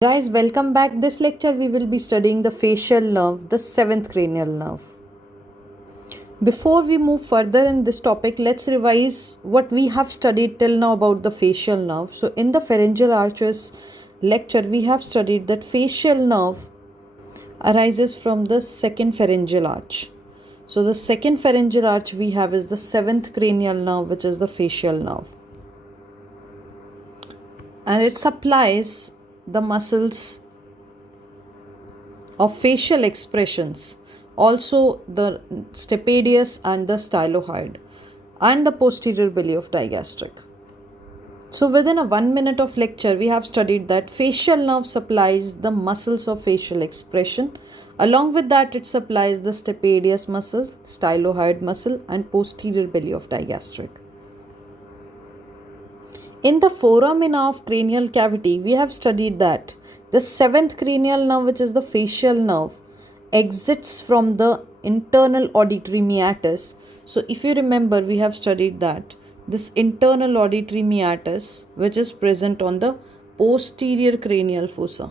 Guys, welcome back. This lecture we will be studying the facial nerve, the seventh cranial nerve. Before we move further in this topic, let's revise what we have studied till now about the facial nerve. So, in the pharyngeal arches lecture, we have studied that facial nerve arises from the second pharyngeal arch. So, the second pharyngeal arch we have is the seventh cranial nerve, which is the facial nerve, and it supplies the muscles of facial expressions, also the stapedius and the stylohyoid, and the posterior belly of digastric. So within a 1 minute of lecture, we have studied that facial nerve supplies the muscles of facial expression. Along with that, it supplies the stapedius muscle, stylohyoid muscle, and posterior belly of digastric. In the foramina of cranial cavity, we have studied that the seventh cranial nerve, which is the facial nerve, exits from the internal auditory meatus. So, if you remember, we have studied that this internal auditory meatus, which is present on the posterior cranial fossa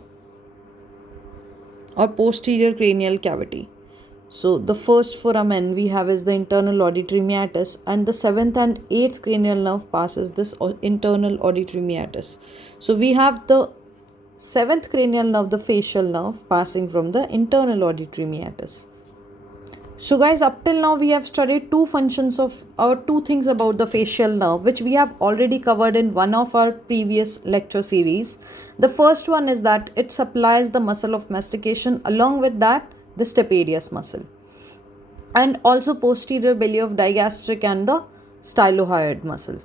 or posterior cranial cavity. So the first foramen we have is the internal auditory meatus, and the seventh and eighth cranial nerve passes this internal auditory meatus. So we have the seventh cranial nerve, the facial nerve, passing from the internal auditory meatus. So guys, up till now we have studied two things about the facial nerve, which we have already covered in one of our previous lecture series. The first one is that it supplies the muscle of mastication, along with that the stapedius muscle, and also posterior belly of digastric and the stylohyoid muscle.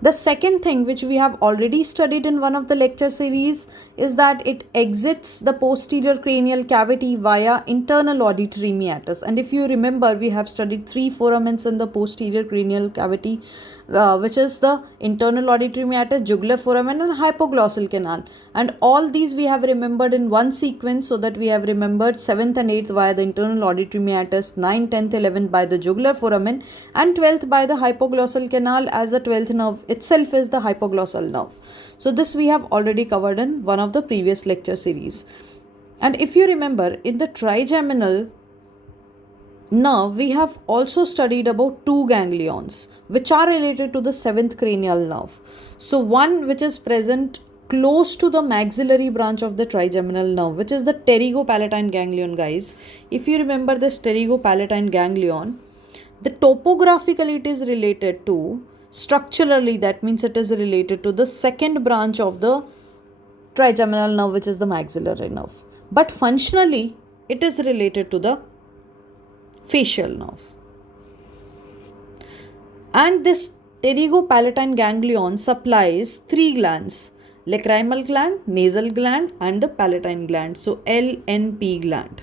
The second thing which we have already studied in one of the lecture series is that it exits the posterior cranial cavity via internal auditory meatus. And if you remember, we have studied three foramens in the posterior cranial cavity, which is the internal auditory meatus, jugular foramen, and hypoglossal canal. And all these we have remembered in one sequence, so that we have remembered 7th and 8th via the internal auditory meatus, 9th, 10th, 11th by the jugular foramen, and 12th by the hypoglossal canal, as the 12th nerve itself is the hypoglossal nerve. So this we have already covered in one of the previous lecture series. And if you remember, in the trigeminal nerve, we have also studied about two ganglions which are related to the seventh cranial nerve. So one which is present close to the maxillary branch of the trigeminal nerve, which is the pterygopalatine ganglion, guys. If you remember this pterygopalatine ganglion, the topographically it is related to, structurally that means it is related to the second branch of the trigeminal nerve, which is the maxillary nerve. But functionally it is related to the facial nerve. And this pterygopalatine ganglion supplies three glands: lacrimal gland, nasal gland, and the palatine gland. So LNP gland,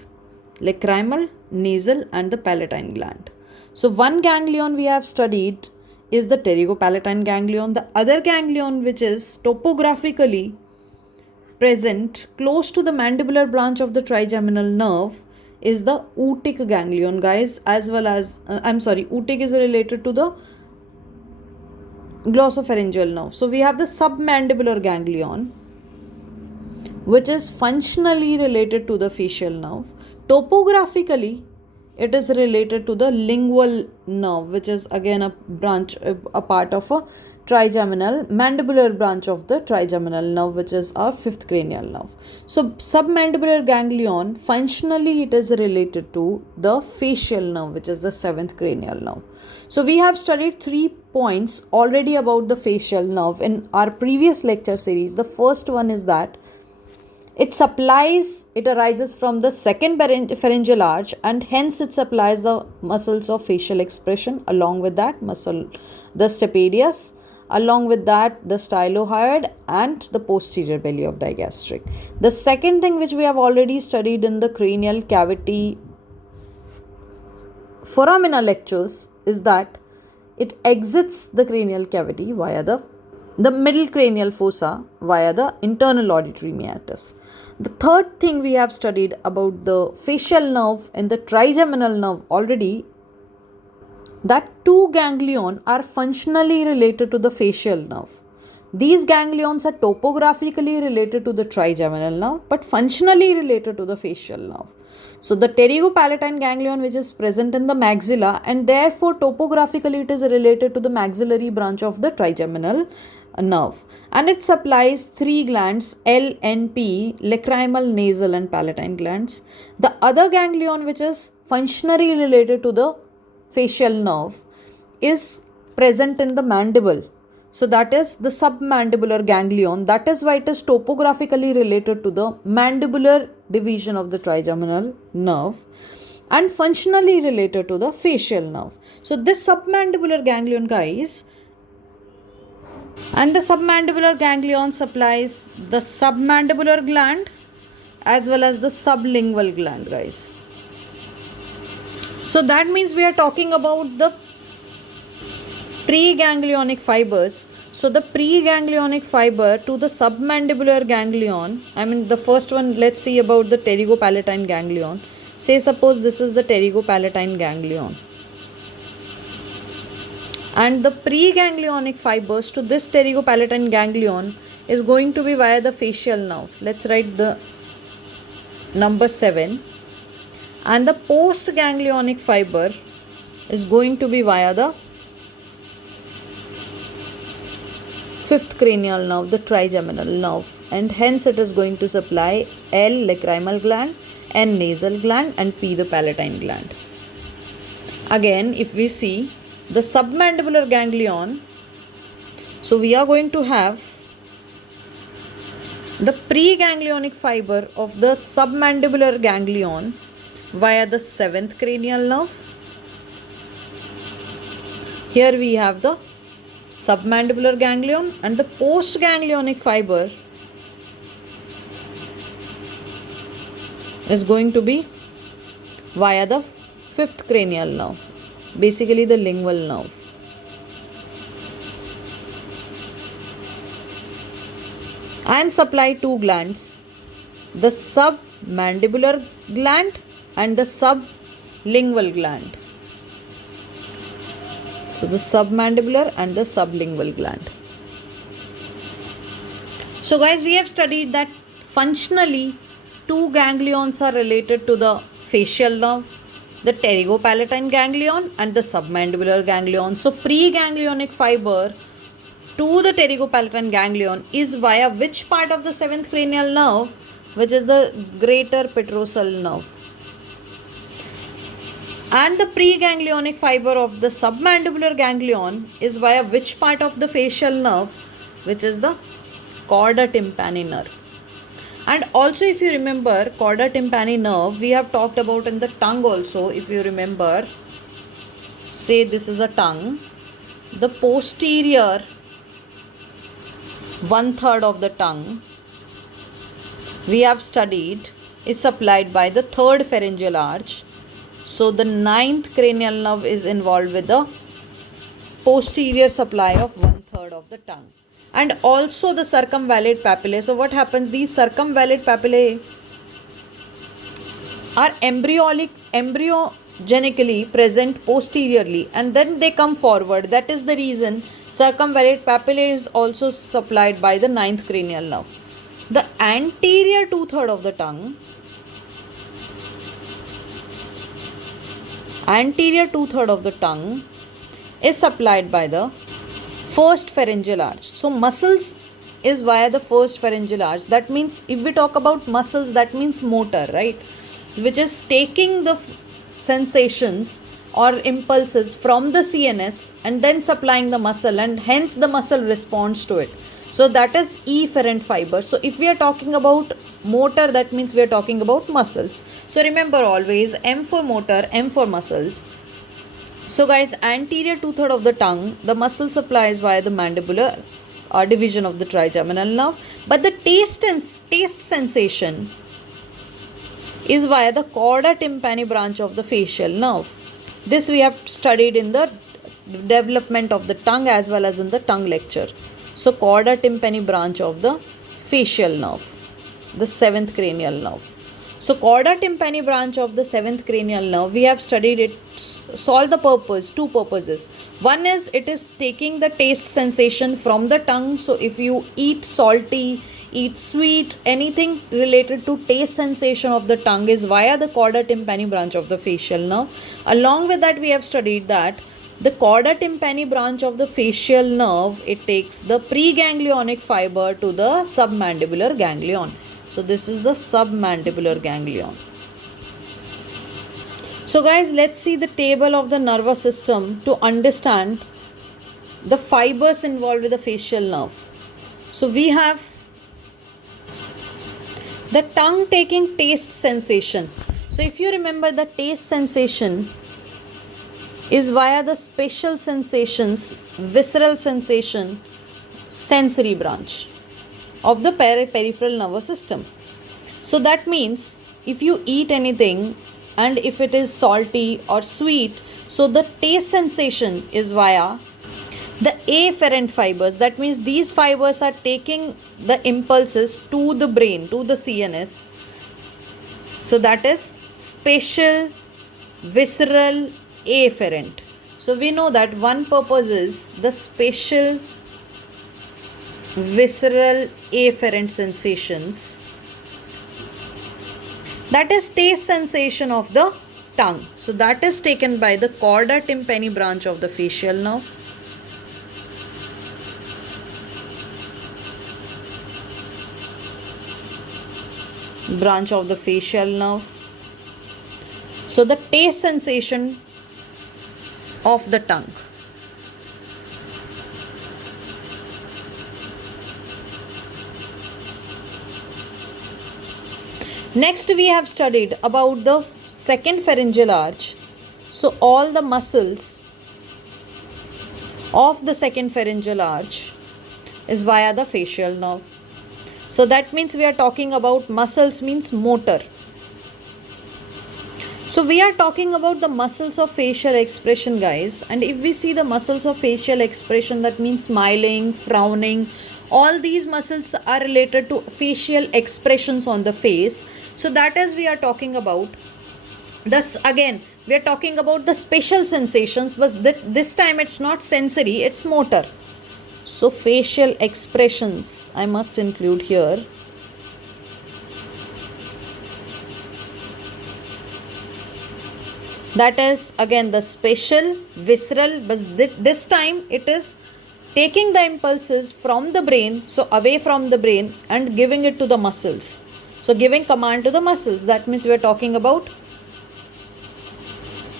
lacrimal, nasal, and the palatine gland. So one ganglion we have studied is the pterygopalatine ganglion. The other ganglion, which is topographically present close to the mandibular branch of the trigeminal nerve, is the otic ganglion, guys, as well as otic is related to the glossopharyngeal nerve. So we have the submandibular ganglion, which is functionally related to the facial nerve. Topographically it is related to the lingual nerve, which is again a part of a trigeminal mandibular branch of the trigeminal nerve, which is our fifth cranial nerve. So submandibular ganglion, functionally it is related to the facial nerve, which is the seventh cranial nerve. So we have studied 3 points already about the facial nerve in our previous lecture series. The first one is that it arises from the second pharyngeal arch, and hence it supplies the muscles of facial expression. Along with that muscle, the stapedius, along with that the stylohyoid, and the posterior belly of digastric. The second thing which we have already studied in the cranial cavity foramina lectures is that it exits the cranial cavity via the middle cranial fossa via the internal auditory meatus. The third thing we have studied about the facial nerve and the trigeminal nerve already, that two ganglion are functionally related to the facial nerve. These ganglions are topographically related to the trigeminal nerve but functionally related to the facial nerve. So the pterygopalatine ganglion, which is present in the maxilla, and therefore topographically it is related to the maxillary branch of the trigeminal nerve, and it supplies three glands, L, N, P, lacrimal, nasal and palatine glands. The other ganglion, which is functionally related to the facial nerve, is present in the mandible. So that is the submandibular ganglion. That is why it is topographically related to the mandibular division of the trigeminal nerve and functionally related to the facial nerve. So this submandibular ganglion, guys, and the submandibular ganglion supplies the submandibular gland as well as the sublingual gland, guys. So that means we are talking about the preganglionic fibers. So the preganglionic fiber to the submandibular ganglion, the first one, let's see about the pterygopalatine ganglion. Say suppose this is the pterygopalatine ganglion, and the preganglionic fibers to this pterygopalatine ganglion is going to be via the facial nerve. Let's write the number 7. And the postganglionic fiber is going to be via the fifth cranial nerve, the trigeminal nerve, and hence it is going to supply L, lacrimal gland, N, nasal gland, and P, the palatine gland. Again, if we see the submandibular ganglion, so we are going to have the preganglionic fiber of the submandibular ganglion via the 7th cranial nerve. Here we have the submandibular ganglion, and the postganglionic fiber is going to be via the 5th cranial nerve, basically the lingual nerve. And supply two glands, the submandibular gland and the sublingual gland. So the submandibular and the sublingual gland. So guys, we have studied that functionally two ganglions are related to the facial nerve, the pterygopalatine ganglion and the submandibular ganglion. So preganglionic fiber to the pterygopalatine ganglion is via which part of the 7th cranial nerve, which is the greater petrosal nerve. And the preganglionic fiber of the submandibular ganglion is via which part of the facial nerve, which is the chorda tympani nerve. And also, if you remember, chorda tympani nerve we have talked about in the tongue also. If you remember, say this is a tongue, the posterior 1/3 of the tongue we have studied is supplied by the 3rd pharyngeal arch. So the 9th cranial nerve is involved with the posterior supply of 1/3 of the tongue. And also the circumvallate papillae. So what happens? These circumvallate papillae are embryogenically present posteriorly and then they come forward. That is the reason circumvallate papillae is also supplied by the 9th cranial nerve. The anterior 2/3 of the tongue, is supplied by the 1st pharyngeal arch. So muscles is via the 1st pharyngeal arch. That means if we talk about muscles, that means motor, right? Which is taking the sensations or impulses from the CNS and then supplying the muscle, and hence the muscle responds to it. So that is efferent fiber. So if we are talking about motor, that means we are talking about muscles. So remember always M for motor, M for muscles. So guys, anterior 2/3 of the tongue, the muscle supply is via the mandibular division of the trigeminal nerve, but the taste sensation is via the chorda tympani branch of the facial nerve. This we have studied in the development of the tongue as well as in the tongue lecture. So chorda tympani branch of the facial nerve, the 7th cranial nerve. So chorda tympani branch of the seventh cranial nerve, we have studied it, solve the purpose, two purposes. One is it is taking the taste sensation from the tongue. So if you eat salty, eat sweet, anything related to taste sensation of the tongue is via the chorda tympani branch of the facial nerve. Along with that, we have studied that the chorda tympani branch of the facial nerve, it takes the preganglionic fiber to the submandibular ganglion. So this is the submandibular ganglion. So guys, let's see the table of the nervous system to understand the fibers involved with the facial nerve. So we have the tongue taking taste sensation. So if you remember, the taste sensation is via the spatial sensations, visceral sensation, sensory branch of the peripheral nervous system. So that means if you eat anything and if it is salty or sweet, so the taste sensation is via the afferent fibers. That means these fibers are taking the impulses to the brain, to the CNS. So that is spatial, visceral, afferent. So we know that one purpose is the spatial, visceral, afferent sensations. That is taste sensation of the tongue. So that is taken by the chorda tympani branch of the facial nerve. Branch of the facial nerve. So the taste sensation of the tongue. Next, we have studied about the second pharyngeal arch. So all the muscles of the second pharyngeal arch is via the facial nerve. So that means we are talking about muscles, means motor. So we are talking about the muscles of facial expression, guys. And if we see the muscles of facial expression, that means smiling, frowning, all these muscles are related to facial expressions on the face. So that is we are talking about. Thus again, we are talking about the spatial sensations, but this time it's not sensory, it's motor. So facial expressions I must include here. That is again the spatial, visceral, but this time it is taking the impulses from the brain, so away from the brain, and giving it to the muscles. So giving command to the muscles. That means we are talking about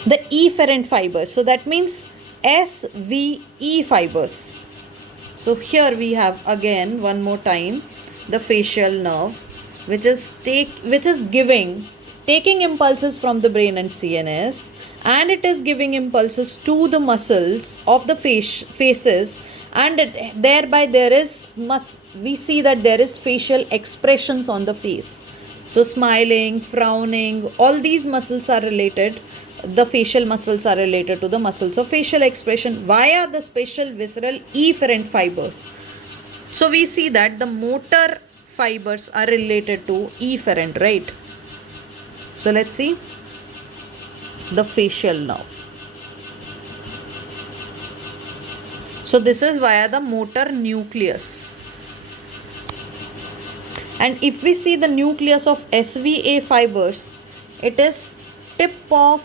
the efferent fibers. So that means SVE fibers. So here we have again one more time the facial nerve, which is taking impulses from the brain and CNS, and it is giving impulses to the muscles of the faces, and thereby we see that there is facial expressions on the face. So smiling, frowning, all these muscles are related. The facial muscles are related to the muscles of facial expression via the spatial, visceral, efferent fibers. So we see that the motor fibers are related to efferent, right? So let's see the facial nerve. So this is via the motor nucleus. And if we see the nucleus of SVA fibers, it is tip of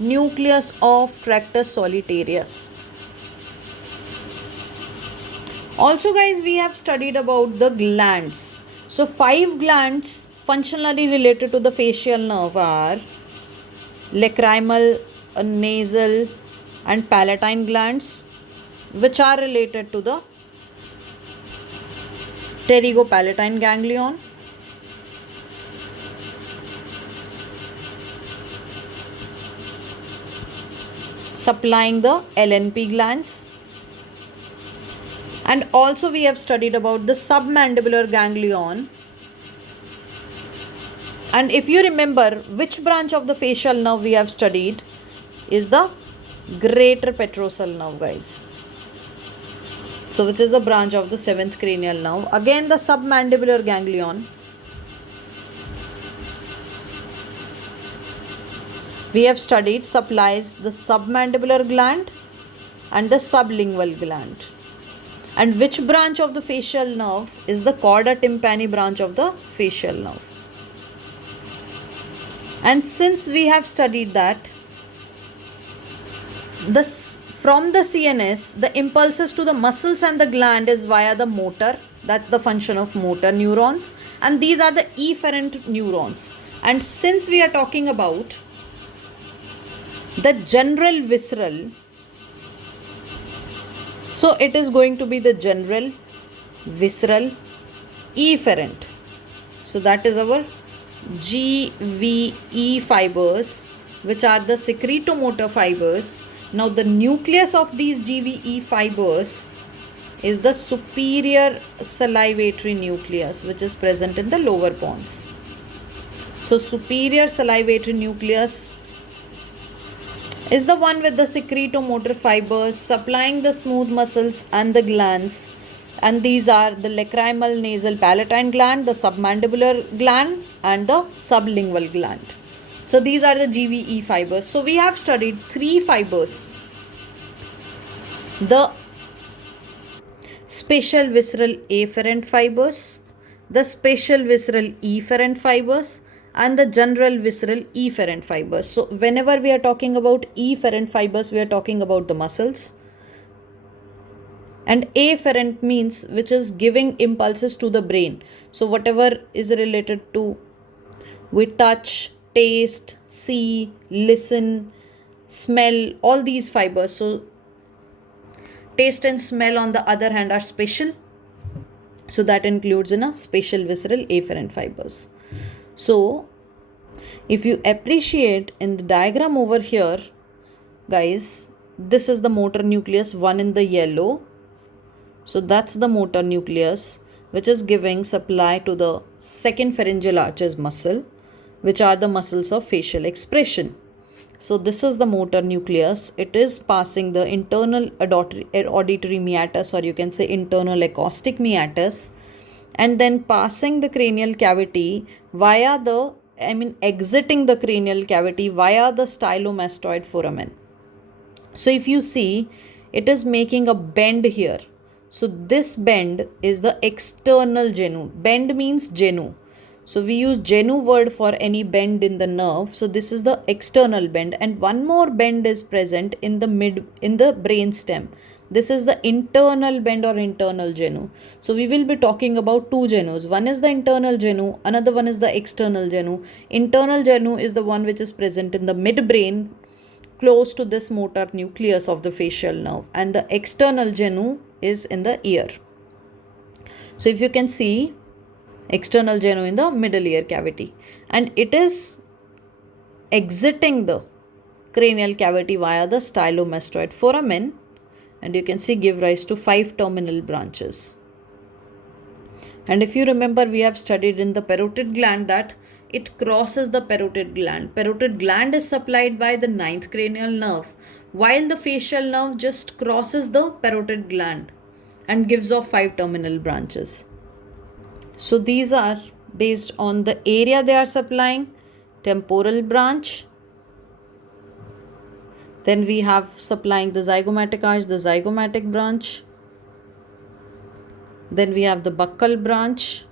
nucleus of tractus solitarius. Also guys, we have studied about the glands. So 5 glands functionally related to the facial nerve are lacrimal, nasal and palatine glands, which are related to the pterygopalatine ganglion, supplying the LNP glands. And also we have studied about the submandibular ganglion. And if you remember, which branch of the facial nerve we have studied is the greater petrosal nerve, guys. So which is the branch of the 7th cranial nerve. Again the submandibular ganglion. we have studied supplies the submandibular gland and the sublingual gland. And which branch of the facial nerve is the chorda tympani branch of the facial nerve? And since we have studied that from the CNS, the impulses to the muscles and the gland is via the motor. That's the function of motor neurons. And these are the efferent neurons. And since we are talking about the general visceral, so it is going to be the general visceral efferent. So that is our GVE fibers, which are the secretomotor fibers. Now the nucleus of these GVE fibers is the superior salivatory nucleus, which is present in the lower pons. So superior salivatory nucleus is the one with the secretomotor fibers supplying the smooth muscles and the glands. And these are the lacrimal nasal palatine gland, the submandibular gland, and the sublingual gland. So these are the GVE fibers. So we have studied three fibers: the spatial visceral afferent fibers, the spatial visceral efferent fibers, and the general visceral efferent fibers. So whenever we are talking about efferent fibers, we are talking about the muscles. And afferent means which is giving impulses to the brain. So whatever is related to we touch, taste, see, listen, smell, all these fibers. So taste and smell on the other hand are spatial. So that includes in a spatial visceral afferent fibers. So if you appreciate in the diagram over here, guys, this is the motor nucleus, one in the yellow. So that's the motor nucleus, which is giving supply to the second pharyngeal arches muscle, which are the muscles of facial expression. So this is the motor nucleus. It is passing the internal auditory meatus, or you can say internal acoustic meatus, and then passing the cranial cavity via the, exiting the cranial cavity via the stylomastoid foramen. So if you see, it is making a bend here. So this bend is the external genu. Bend means genu. So we use genu word for any bend in the nerve. So this is the external bend, and one more bend is present in the brain stem. This is the internal bend or internal genu. So we will be talking about two genus. One is the internal genu, another one is the external genu. Internal genu is the one which is present in the midbrain, close to this motor nucleus of the facial nerve, and the external genu is in the ear. So if you can see, external genu in the middle ear cavity, and it is exiting the cranial cavity via the stylomastoid foramen, and you can see give rise to 5 terminal branches. And if you remember, we have studied in the parotid gland that it crosses the parotid gland. Parotid gland is supplied by the 9th cranial nerve, while the facial nerve just crosses the parotid gland and gives off 5 terminal branches. So these are based on the area they are supplying: temporal branch. Then we have supplying the zygomatic arch, the zygomatic branch. Then we have the buccal branch,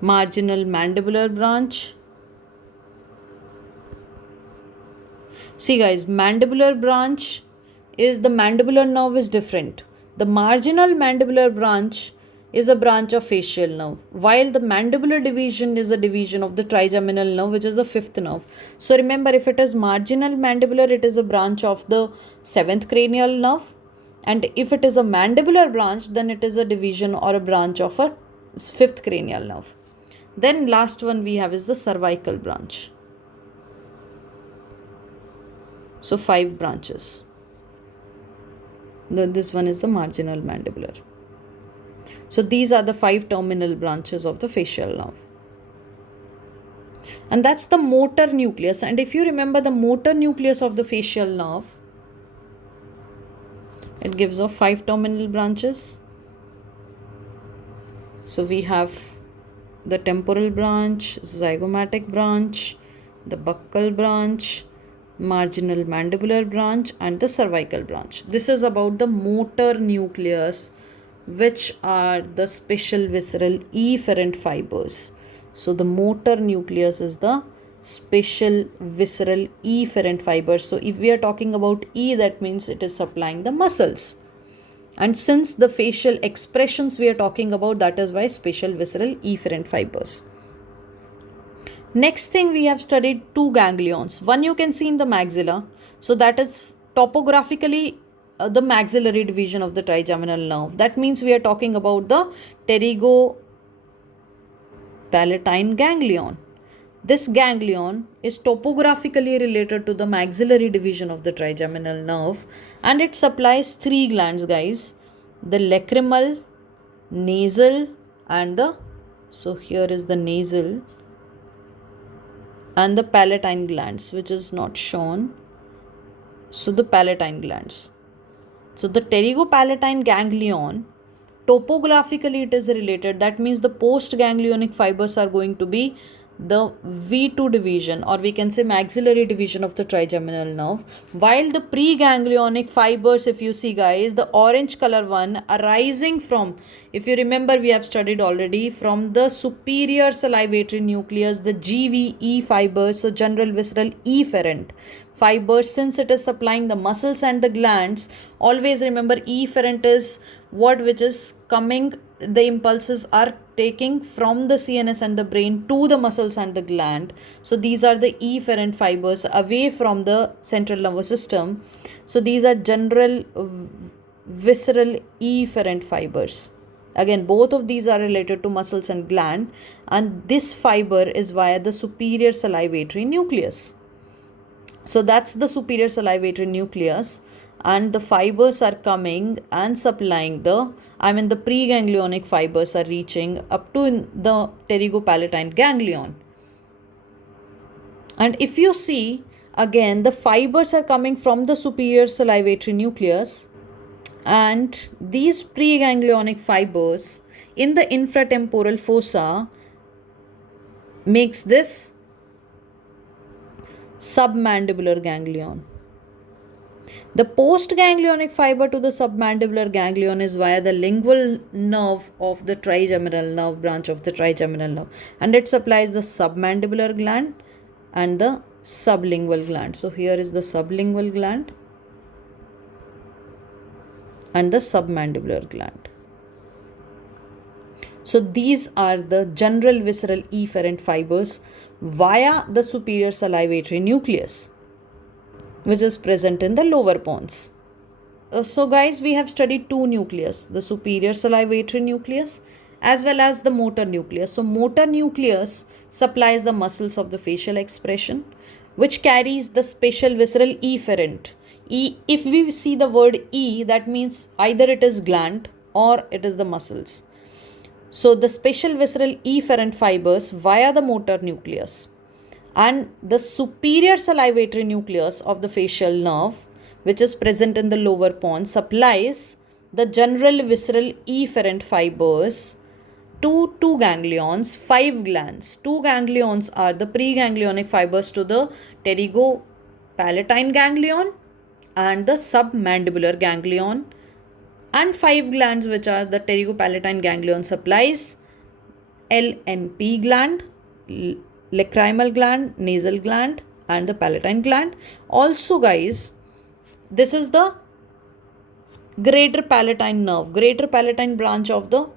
marginal mandibular branch. See guys, mandibular branch is the mandibular nerve is different. The marginal mandibular branch is a branch of facial nerve, while the mandibular division is a division of the trigeminal nerve, which is the 5th nerve. So remember, if it is marginal mandibular, it is a branch of the 7th cranial nerve, and if it is a mandibular branch, then it is a division or a branch of a 5th cranial nerve. Then last one we have is the cervical branch. So 5 branches. Then this one is the marginal mandibular. So these are the 5 terminal branches of the facial nerve. And that's the motor nucleus. And if you remember the motor nucleus of the facial nerve, it gives off 5 terminal branches. So we have the temporal branch, zygomatic branch, the buccal branch, marginal mandibular branch, and the cervical branch. This is about the motor nucleus, which are the special visceral efferent fibers. So the motor nucleus is the special visceral efferent fibers. So if we are talking about E, that means it is supplying the muscles. And since the facial expressions we are talking about, that is why special visceral efferent fibers. Next thing, we have studied two ganglions. One you can see in the maxilla. So that is topographically the maxillary division of the trigeminal nerve. That means we are talking about the pterygopalatine ganglion. This ganglion is topographically related to the maxillary division of the trigeminal nerve, and it supplies three glands, guys. The lacrimal, nasal, and so here is the nasal and the palatine glands, which is not shown. So the palatine glands. So the pterygopalatine ganglion, topographically it is related. That means the postganglionic fibers are going to be the V2 division, or we can say maxillary division of the trigeminal nerve, while the preganglionic fibers, if you see guys, the orange color one arising from, if you remember, we have studied already, from the superior salivatory nucleus, the GVE fibers, so general visceral efferent fibers, since it is supplying the muscles and the glands. Always remember, efferent is what which is coming, the impulses are taking from the CNS and the brain to the muscles and the gland. So these are the efferent fibers away from the central nervous system. So these are general visceral efferent fibers. Again, both of these are related to muscles and gland, and this fiber is via the superior salivatory nucleus. So that's the superior salivatory nucleus, and the fibers are coming and supplying the preganglionic fibers are reaching up to the pterygopalatine ganglion. And if you see, again, the fibers are coming from the superior salivatory nucleus, and these preganglionic fibers in the infratemporal fossa makes this submandibular ganglion. The postganglionic fiber to the submandibular ganglion is via the lingual nerve of the trigeminal nerve branch of the trigeminal nerve, and it supplies the submandibular gland and the sublingual gland. So here is the sublingual gland and the submandibular gland. So these are the general visceral efferent fibers via the superior salivatory nucleus, which is present in the lower pons. So guys, we have studied two nucleus, the superior salivatory nucleus as well as the motor nucleus. So motor nucleus supplies the muscles of the facial expression, which carries the special visceral efferent. If we see the word E, that means either it is gland or it is the muscles. So the special visceral efferent fibers via the motor nucleus, and the superior salivatory nucleus of the facial nerve, which is present in the lower pons, supplies the general visceral efferent fibers to two ganglions, five glands. Two ganglions are the preganglionic fibers to the pterygopalatine ganglion and the submandibular ganglion, and five glands, which are the pterygopalatine ganglion supplies LNP gland, lacrimal gland, nasal gland, and the palatine gland. Also guys, this is the greater palatine nerve, greater palatine branch of the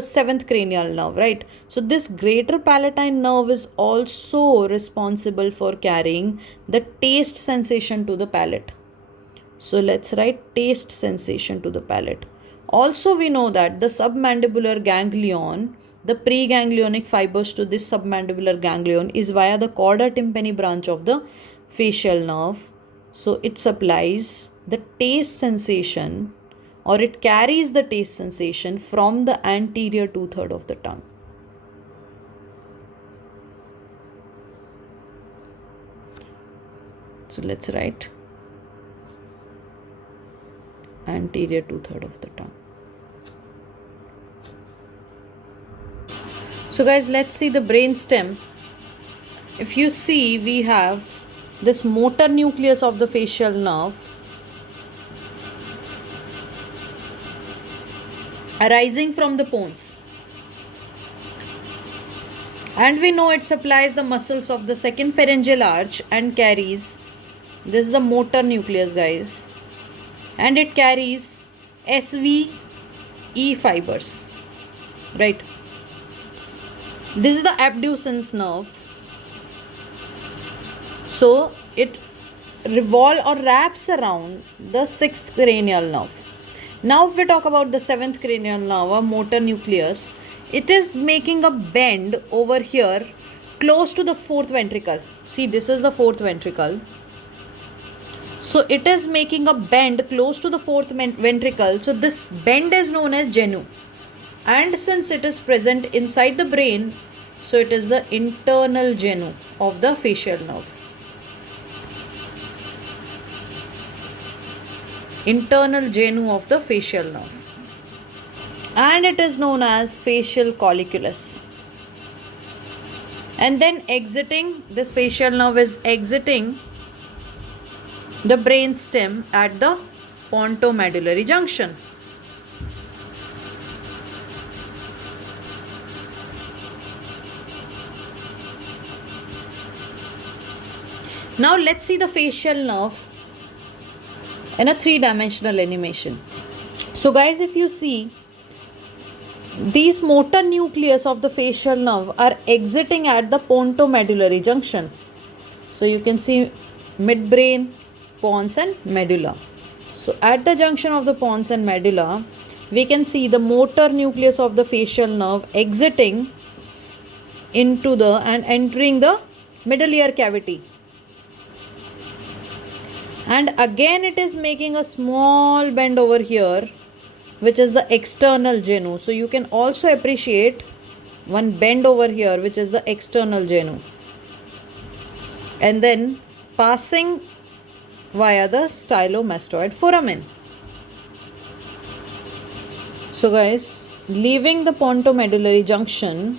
seventh cranial nerve, right? So this greater palatine nerve is also responsible for carrying the taste sensation to the palate. So let's write taste sensation to the palate. Also we know that the submandibular ganglion, the preganglionic fibers to this submandibular ganglion is via the chorda tympani branch of the facial nerve. So it supplies the taste sensation, or it carries the taste sensation from the anterior 2/3 of the tongue. So let's write anterior 2/3 of the tongue. So guys, let's see the brain stem. if you see, we have this motor nucleus of the facial nerve arising from the pons, and we know it supplies the muscles of the second pharyngeal arch and carries, this is the motor nucleus guys, and it carries SVE fibers, right? This is the abducens nerve, so it revolves or wraps around the sixth cranial nerve. Now if we talk about the seventh cranial nerve or motor nucleus, it is making a bend over here close to the fourth ventricle. See, this is the fourth ventricle. So it is making a bend close to the fourth ventricle. So this bend is known as genu. And since it is present inside the brain, so it is the internal genu of the facial nerve. Internal genu of the facial nerve. And it is known as facial colliculus. And then exiting, this facial nerve is exiting the brain stem at the pontomedullary junction. Now let's see the facial nerve in a three-dimensional animation. So guys, if you see, these motor nucleus of the facial nerve are exiting at the pontomedullary junction. So you can see midbrain, pons and medulla. So at the junction of the pons and medulla, we can see the motor nucleus of the facial nerve exiting into the and entering the middle ear cavity. And again it is making a small bend over here, which is the external genu. So you can also appreciate one bend over here, which is the external genu. And then passing via the stylomastoid foramen. So guys, leaving the pontomedullary junction,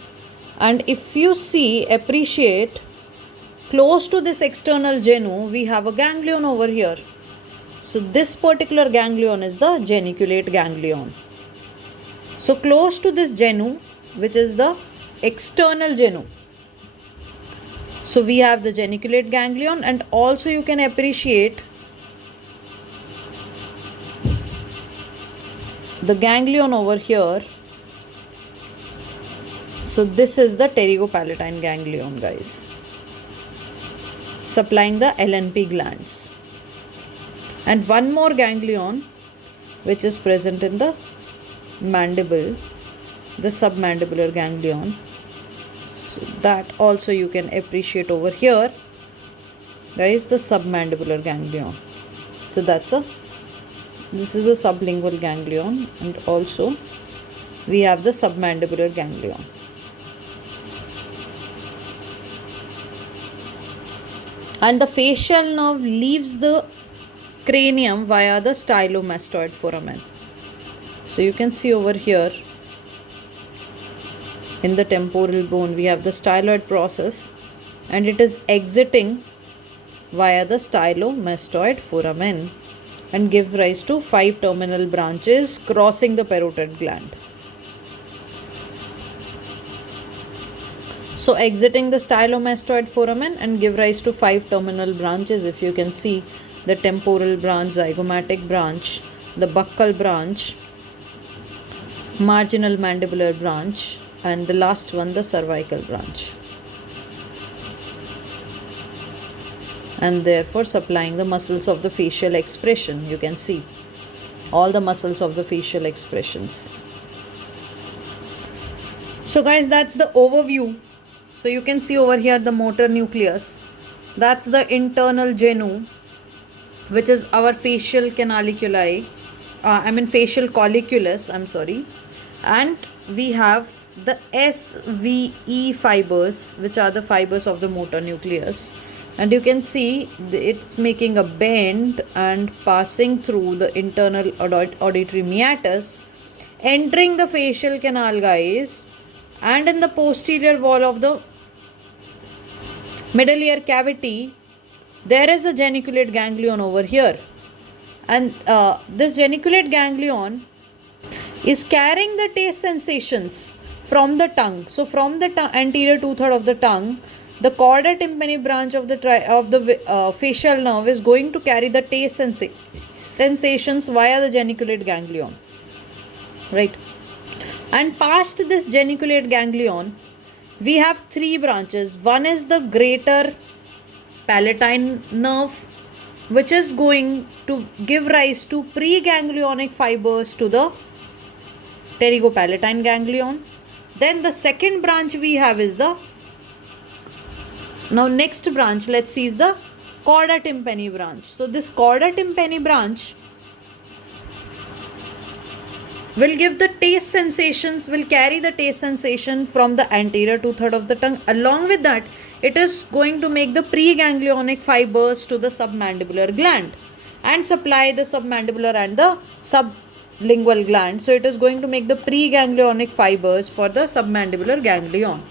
and if you see, appreciate, close to this external genu, we have a ganglion over here. So this particular ganglion is the geniculate ganglion. So close to this genu, which is the external genu, so we have the geniculate ganglion, and also you can appreciate the ganglion over here. So this is the pterygopalatine ganglion guys, supplying the LNP glands. And one more ganglion which is present in the mandible, the submandibular ganglion. So that also you can appreciate over here guys, the submandibular ganglion. So this is the sublingual ganglion, and also we have the submandibular ganglion. And the facial nerve leaves the cranium via the stylomastoid foramen. So you can see over here in the temporal bone, we have the styloid process, and it is exiting via the stylomastoid foramen and give rise to 5 terminal branches crossing the parotid gland. So exiting the stylomastoid foramen and give rise to 5 terminal branches. If you can see, the temporal branch, zygomatic branch, the buccal branch, marginal mandibular branch, and the last one, the cervical branch. And therefore supplying the muscles of the facial expression. You can see all the muscles of the facial expressions. So guys, that's the overview. So you can see over here the motor nucleus. That's the internal genu, which is our facial canaliculi, facial colliculus, and we have the SVE fibers, which are the fibers of the motor nucleus, and you can see it's making a bend and passing through the internal auditory meatus, entering the facial canal guys, and in the posterior wall of the middle ear cavity, there is a geniculate ganglion over here, and this geniculate ganglion is carrying the taste sensations from the tongue. So from the anterior two-third of the tongue, the chorda tympani branch of the facial nerve is going to carry the taste sensations via the geniculate ganglion, right? And past this geniculate ganglion, we have three branches. One is the greater palatine nerve, which is going to give rise to preganglionic fibers to the pterygopalatine ganglion. Then the second branch we have is the, now next branch let's see is the chorda tympani branch. So this chorda tympani branch will give the taste sensations, will carry the taste sensation from the anterior two-third of the tongue. Along with that, it is going to make the preganglionic fibers to the submandibular gland and supply the submandibular and the sublingual gland. So it is going to make the preganglionic fibers for the submandibular ganglion.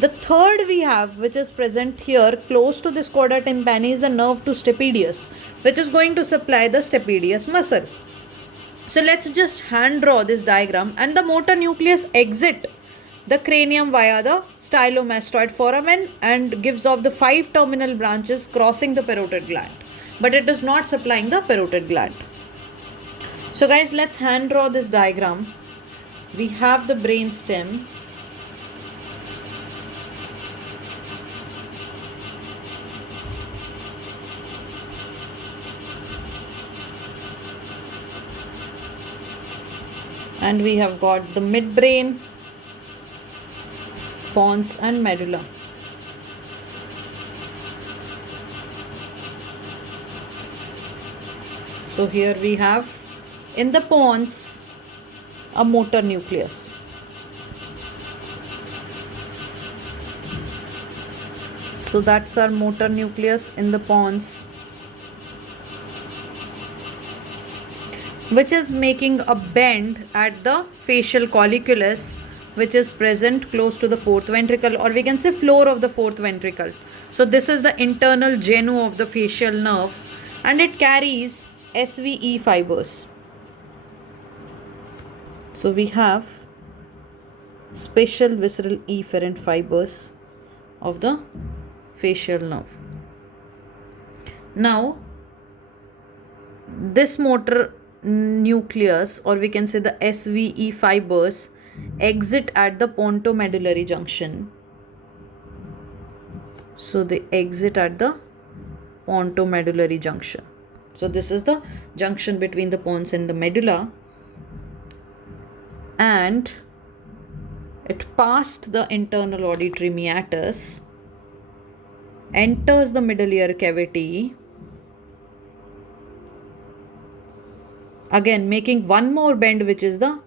The third we have, which is present here close to this chorda tympani, is the nerve to stapedius, which is going to supply the stapedius muscle. So let's just hand draw this diagram, and the motor nucleus exit the cranium via the stylomastoid foramen and gives off the 5 terminal branches crossing the parotid gland, but it is not supplying the parotid gland. So guys, let's hand draw this diagram. We have the brain stem. And we have got the midbrain, pons and medulla. So here we have in the pons a motor nucleus. So that's our motor nucleus in the pons, which is making a bend at the facial colliculus, which is present close to the fourth ventricle, or we can say floor of the fourth ventricle. So this is the internal genu of the facial nerve, and it carries SVE fibers. So we have special visceral efferent fibers of the facial nerve. Now this motor nucleus, or we can say the SVE fibers, exit at the pontomedullary junction. So they exit at the pontomedullary junction. So this is the junction between the pons and the medulla, and it passed the internal auditory meatus, enters the middle ear cavity, again making one more bend, which is the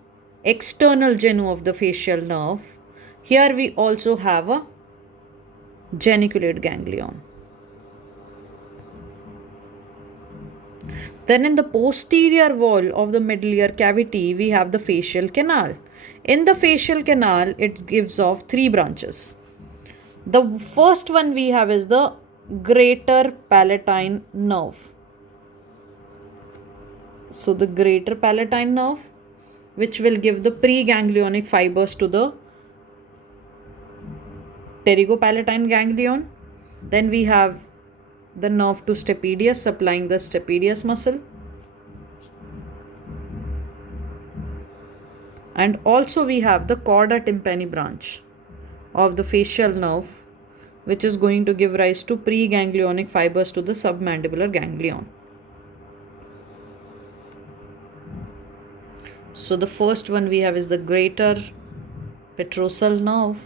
external genu of the facial nerve. Here we also have a geniculate ganglion. Then in the posterior wall of the middle ear cavity, we have the facial canal. In the facial canal, it gives off 3 branches. The first one we have is the greater palatine nerve. So the greater palatine nerve, which will give the preganglionic fibers to the pterygopalatine ganglion. Then we have the nerve to stapedius, supplying the stapedius muscle. And also we have the chorda tympani branch of the facial nerve, which is going to give rise to preganglionic fibers to the submandibular ganglion. So the first one we have is the greater petrosal nerve,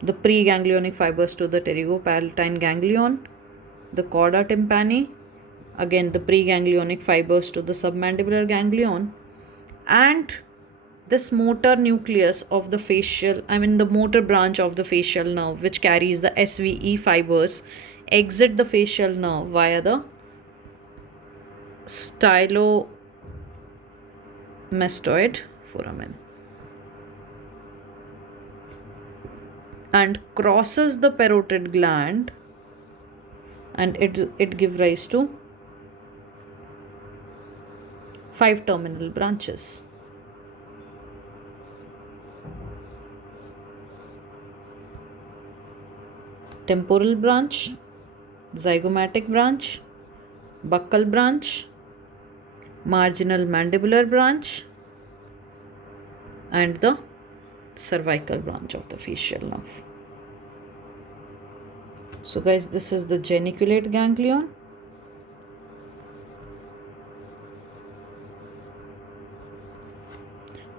the preganglionic fibers to the pterygopalatine ganglion, the chorda tympani, again the preganglionic fibers to the submandibular ganglion, and this motor nucleus of the facial, the motor branch of the facial nerve, which carries the SVE fibers, exit the facial nerve via the stylomastoid foramen. and crosses the parotid gland, and it give rise to 5 terminal branches. Temporal branch, zygomatic branch, buccal branch, marginal mandibular branch, and the cervical branch of the facial nerve. So guys, this is the geniculate ganglion.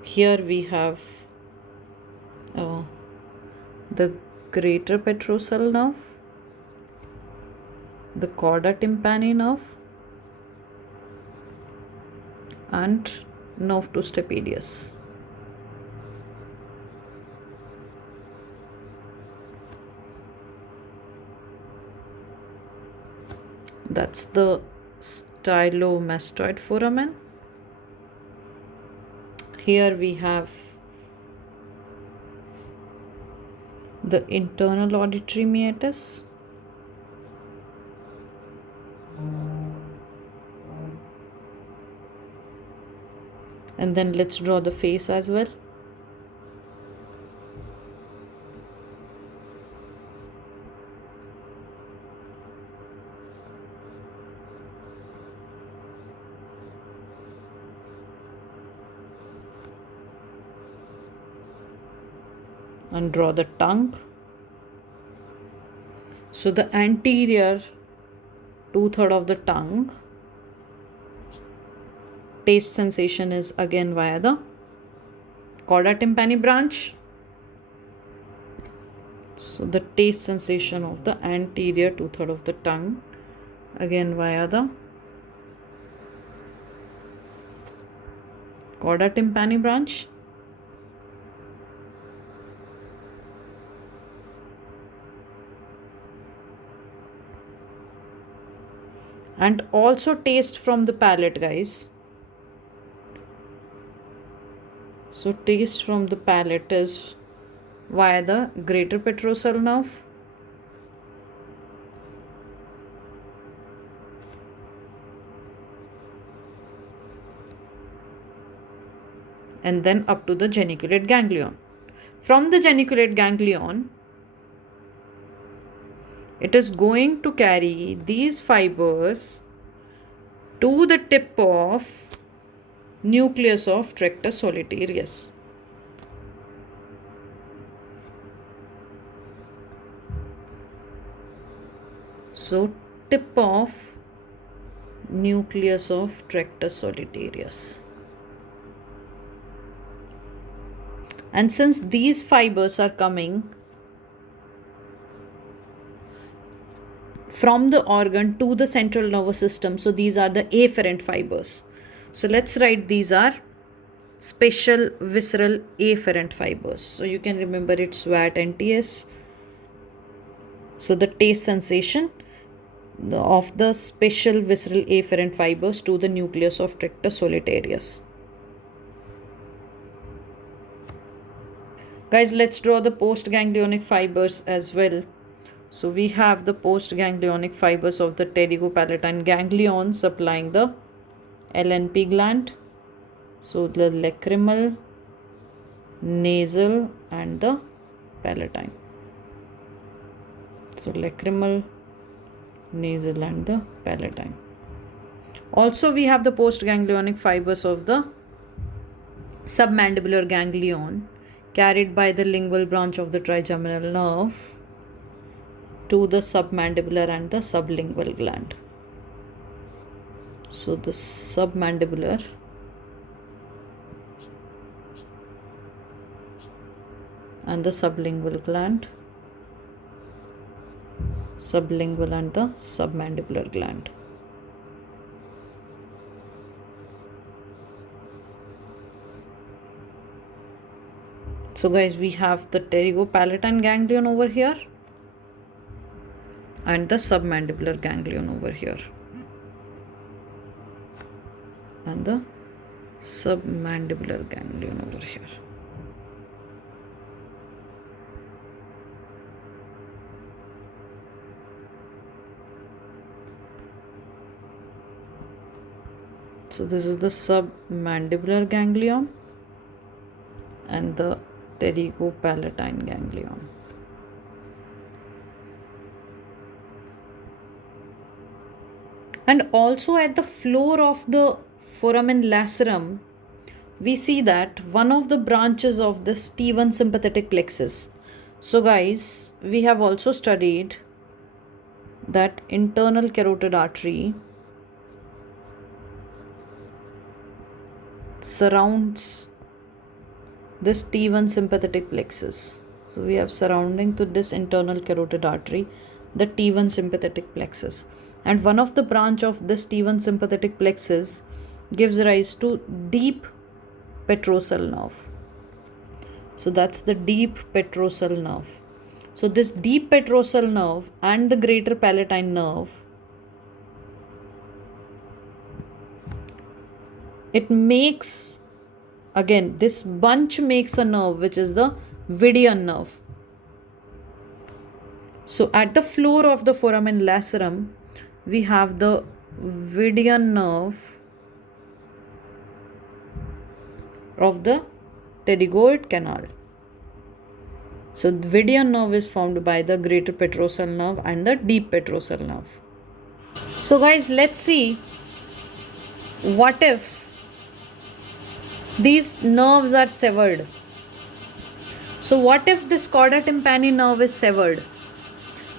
Here we have the greater petrosal nerve, the chorda tympani nerve, and nerve to stapedius. That's the stylomastoid foramen. Here we have the internal auditory meatus, and then let's draw the face as well. And draw the tongue. So the anterior 2/3 of the tongue, taste sensation is again via the chorda tympani branch. So the taste sensation of the anterior 2/3 of the tongue again via the chorda tympani branch. And also taste from the palate, guys. So taste from the palate is via the greater petrosal nerve, and then up to the geniculate ganglion. From the geniculate ganglion, it is going to carry these fibers to the tip of nucleus of tractus solitarius. So tip of nucleus of tractus solitarius. And since these fibers are coming from the organ to the central nervous system, so these are the afferent fibers. So let's write these are special visceral afferent fibers. So you can remember it's VAT and TS. So the taste sensation of the special visceral afferent fibers to the nucleus of tractus solitarius. Guys, let's draw the postganglionic fibers as well. So we have the postganglionic fibers of the pterygopalatine ganglion supplying the LNP gland. So the lacrimal, nasal, and the palatine. So lacrimal, nasal, and the palatine. Also we have the postganglionic fibers of the submandibular ganglion carried by the lingual branch of the trigeminal nerve to the submandibular and the sublingual gland. So the submandibular and the sublingual gland, sublingual and the submandibular gland. So guys, we have the pterygopalatine ganglion over here and the submandibular ganglion over here and the submandibular ganglion over here. So this is the submandibular ganglion and the pterygopalatine ganglion. And also at the floor of the foramen lacerum, we see that one of the branches of the T1 sympathetic plexus. So guys, we have also studied that internal carotid artery surrounds this T1 sympathetic plexus. So we have surrounding to this internal carotid artery the T1 sympathetic plexus, and one of the branch of this T1 sympathetic plexus gives rise to deep petrosal nerve. So that's the deep petrosal nerve. So this deep petrosal nerve and the greater palatine nerve, it makes, again, this bunch makes a nerve which is the Vidian nerve. So at the floor of the foramen lacerum, we have the Vidian nerve of the pterygoid canal. So the Vidian nerve is formed by the greater petrosal nerve and the deep petrosal nerve. So guys, let's see what if these nerves are severed. So what if this cauda tympani nerve is severed?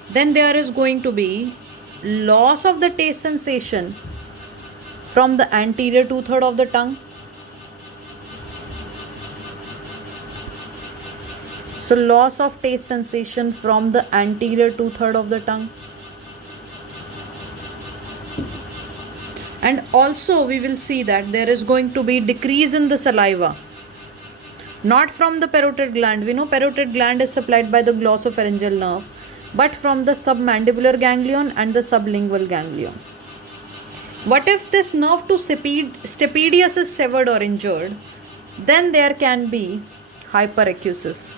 Then there is going to be loss of the taste sensation from the anterior 2/3 of the tongue. So loss of taste sensation from the anterior 2/3 of the tongue. And also we will see that there is going to be decrease in the saliva. Not from the parotid gland. We know parotid gland is supplied by the glossopharyngeal nerve, but from the submandibular ganglion and the sublingual ganglion. What if this nerve to stapedius is severed or injured? Then there can be hyperacusis.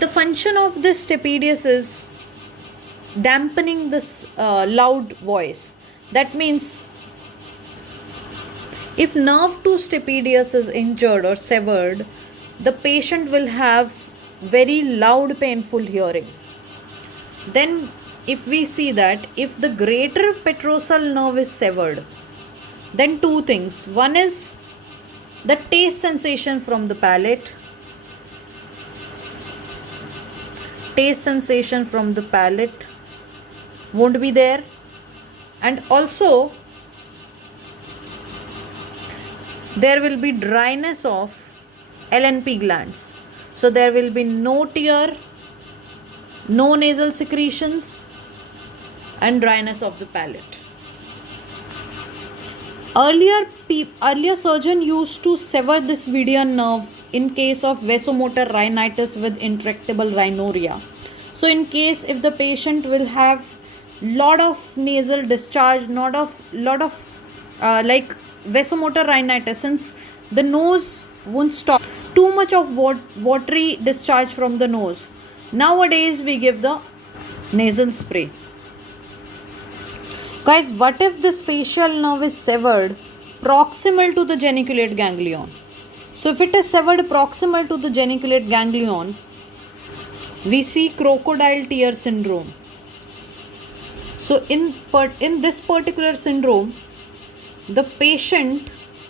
The function of this stapedius is dampening this loud voice. That means if nerve to stapedius is injured or severed, the patient will have very loud painful hearing. Then if we see that if the greater petrosal nerve is severed, then two things. One is the taste sensation from the palate. Taste sensation from the palate won't be there, and also there will be dryness of LNP glands. So there will be no tear, no nasal secretions, and dryness of the palate. Earlier surgeon used to sever this Vidian nerve in case of vasomotor rhinitis with intractable rhinorrhea. So in case if the patient will have lot of nasal discharge, lot of like vasomotor rhinitis, since the nose won't stop, too much of watery discharge from the nose. Nowadays we give the nasal spray. Guys, what if this facial nerve is severed proximal to the geniculate ganglion? So if it is severed proximal to the geniculate ganglion, we see crocodile tear syndrome. So in this particular syndrome, the patient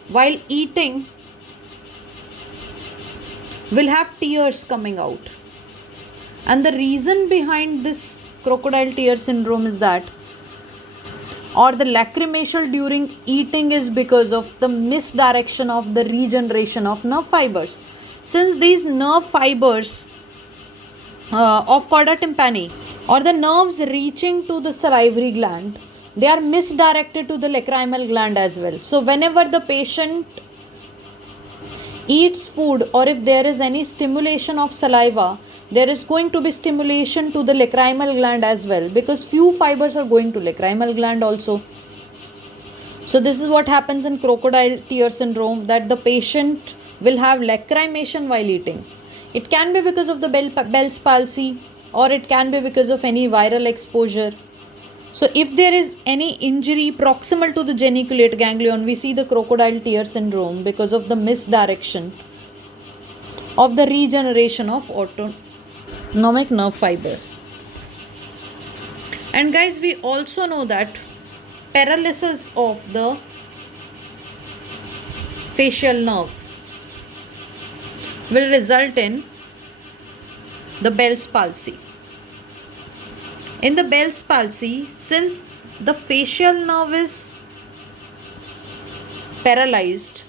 while eating will have tears coming out. And the reason behind this crocodile tear syndrome is that, or the lacrimatial during eating, is because of the misdirection of the regeneration of nerve fibers. Since these nerve fibers of cauda tympani, or the nerves reaching to the salivary gland, they are misdirected to the lacrimal gland as well. So whenever the patient eats food, or if there is any stimulation of saliva, there is going to be stimulation to the lacrimal gland as well, because few fibers are going to lacrimal gland also. So this is what happens in crocodile tear syndrome, that the patient will have lacrimation while eating. It can be because of the Bell's palsy, or it can be because of any viral exposure. So if there is any injury proximal to the geniculate ganglion, we see the crocodile tear syndrome because of the misdirection of the regeneration of autonomic nerve fibers. And guys, we also know that paralysis of the facial nerve will result in the Bell's palsy. In the Bell's palsy, since the facial nerve is paralyzed,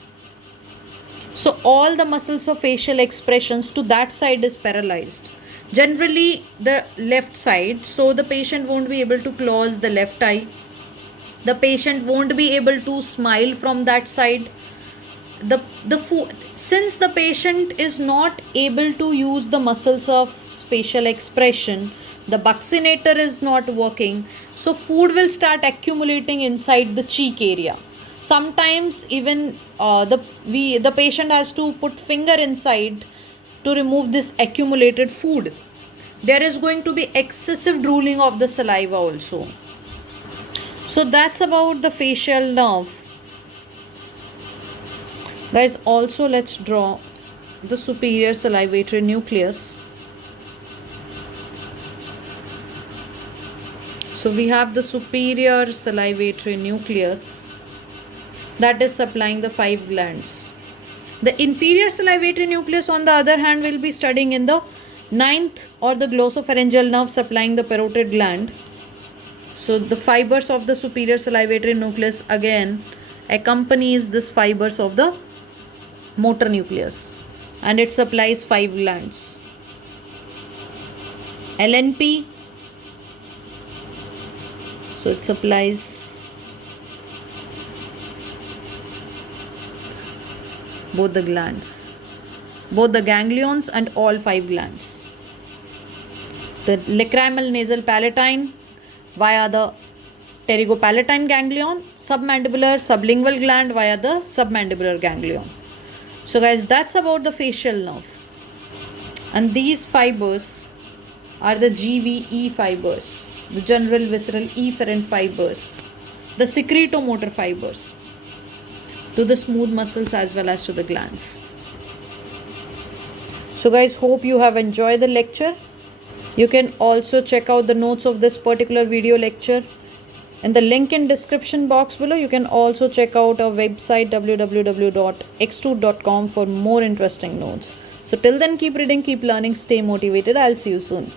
so all the muscles of facial expressions to that side is paralyzed. Generally the left side, so the patient won't be able to close the left eye. The patient won't be able to smile from that side. Since the patient is not able to use the muscles of facial expression, the buccinator is not working, so food will start accumulating inside the cheek area. Sometimes even the patient has to put finger inside to remove this accumulated food. There is going to be excessive drooling of the saliva also. So that's about the facial nerve. Guys, also let's draw the superior salivatory nucleus. So we have the superior salivatory nucleus that is supplying the 5 glands. The inferior salivatory nucleus, on the other hand, will be studying in the 9th or the glossopharyngeal nerve supplying the parotid gland. So the fibers of the superior salivatory nucleus again accompanies this fibers of the motor nucleus, and it supplies 5 glands. LNP, so it supplies both the glands, both the ganglions and all 5 glands. The lacrimal nasal palatine via the pterygopalatine ganglion, submandibular sublingual gland via the submandibular ganglion. So guys, that's about the facial nerve. And these fibers are the GVE fibers, the general visceral efferent fibers, the secretomotor fibers to the smooth muscles as well as to the glands. So guys, hope you have enjoyed the lecture. You can also check out the notes of this particular video lecture in the link in description box below. You can also check out our website www.xtute.com for more interesting notes. So till then, keep reading, keep learning, stay motivated. I'll see you soon.